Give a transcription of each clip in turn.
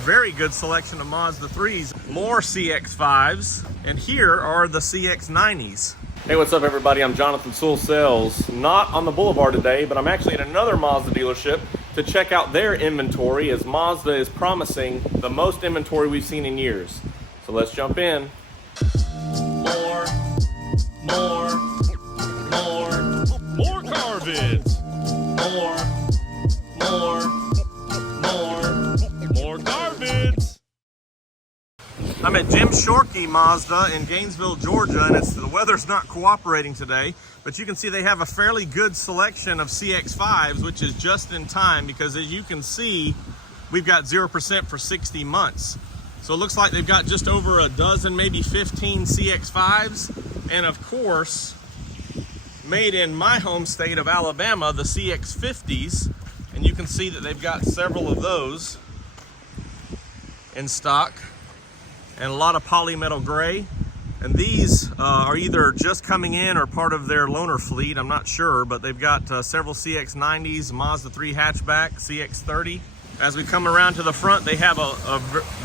Very good selection of Mazda 3s, more CX-5s, and here are the CX-90s. Hey, what's up everybody? I'm Jonathan Sewell Sales. Not on the boulevard today, but I'm actually at another Mazda dealership to check out their inventory, as Mazda is promising the most inventory we've seen in years. So let's jump in. More car vids. More car vids. I'm at Jim Shorkey Mazda in Gainesville, Georgia, and the weather's not cooperating today, but you can see they have a fairly good selection of CX-5s, which is just in time because, as you can see, we've got 0% for 60 months. So it looks like they've got just over a dozen, maybe 15 CX-5s, and of course, made in my home state of Alabama, the CX-50s, and you can see that they've got several of those in stock, and a lot of polymetal gray. And these are either just coming in or part of their loaner fleet, I'm not sure, but they've got several CX-90s, Mazda 3 hatchback, CX-30. As we come around to the front, they have a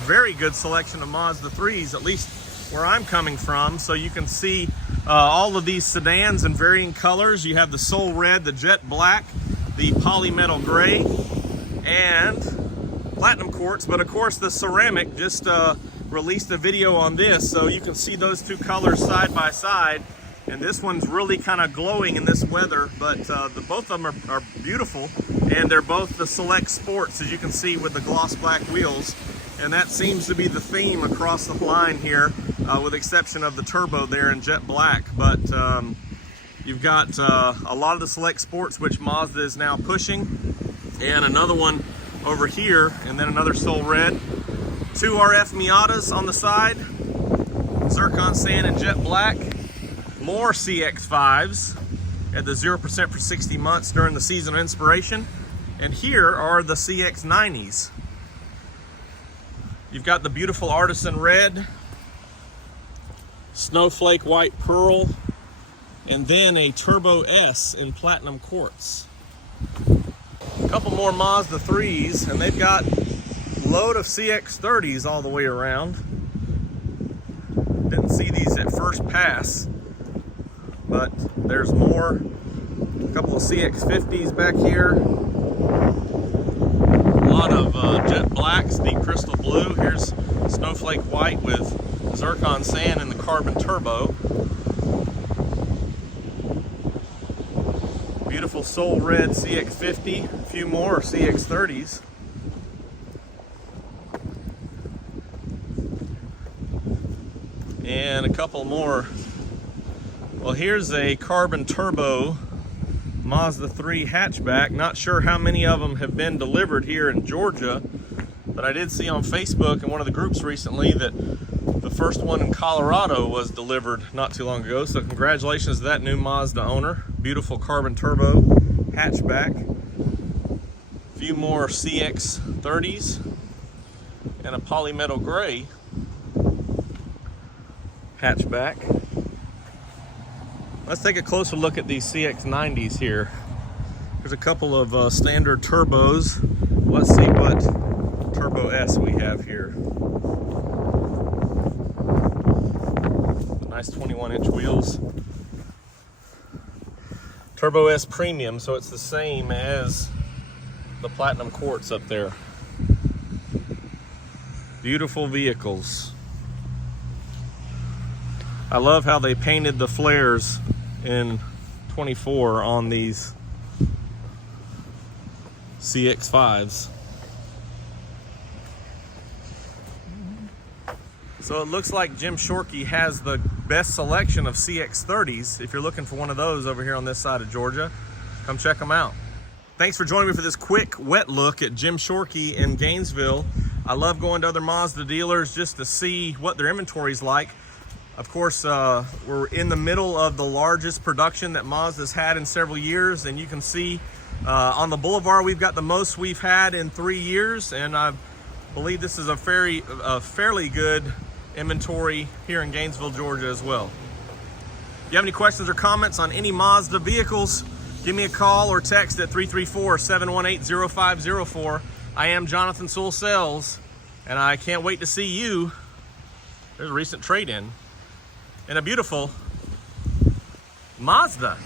very good selection of Mazda 3s, at least where I'm coming from. So you can see all of these sedans in varying colors. You have the Soul Red, the Jet Black, the Polymetal Gray, and Platinum Quartz. But of course, the Ceramic just released a video on this, so you can see those two colors side by side. And this one's really kind of glowing in this weather, but both of them are beautiful, and they're both the Select Sports, as you can see, with the gloss black wheels. And that seems to be the theme across the line here, with the exception of the turbo there in jet black. But you've got a lot of the Select Sports, which Mazda is now pushing, and another one over here, and then another Soul Red. Two RF Miatas on the side, Zircon Sand and jet black. More CX-5s at the 0% for 60 months during the season of inspiration. And here are the CX-90s. You've got the beautiful Artisan Red, Snowflake White Pearl, and then a Turbo S in Platinum Quartz. A couple more Mazda 3s, and they've got a load of CX-30s all the way around. Didn't see these at first pass, but there's more. A couple of CX-50s back here. A lot of jet blacks, deep crystal blue. Here's Snowflake White with Zircon Sand and the Carbon Turbo. Beautiful Soul Red CX-50. A few more CX-30s. And a couple more. Well, here's a Carbon Turbo Mazda 3 hatchback. Not sure how many of them have been delivered here in Georgia, but I did see on Facebook in one of the groups recently that the first one in Colorado was delivered not too long ago. So congratulations to that new Mazda owner. Beautiful Carbon Turbo hatchback. A few more CX-30s and a Polymetal Gray hatchback. Let's take a closer look at these CX-90s here. There's a couple of standard turbos. Let's see what Turbo S we have here. Nice 21-inch wheels. Turbo S Premium, so it's the same as the Platinum Quartz up there. Beautiful vehicles. I love how they painted the flares in 24 on these CX-5s. So it looks like Jim Shorkey has the best selection of CX-30s. If you're looking for one of those over here on this side of Georgia, come check them out. Thanks for joining me for this quick wet look at Jim Shorkey in Gainesville. I love going to other Mazda dealers just to see what their inventory is like. Of course, we're in the middle of the largest production that Mazda's had in several years, and you can see on the boulevard we've got the most we've had in 3 years, and I believe this is a fairly good inventory here in Gainesville, Georgia as well. If you have any questions or comments on any Mazda vehicles, give me a call or text at 334-718-0504. I am Jonathan Sewell Sales. And I can't wait to see you. There's a recent trade-in and a beautiful Mazda.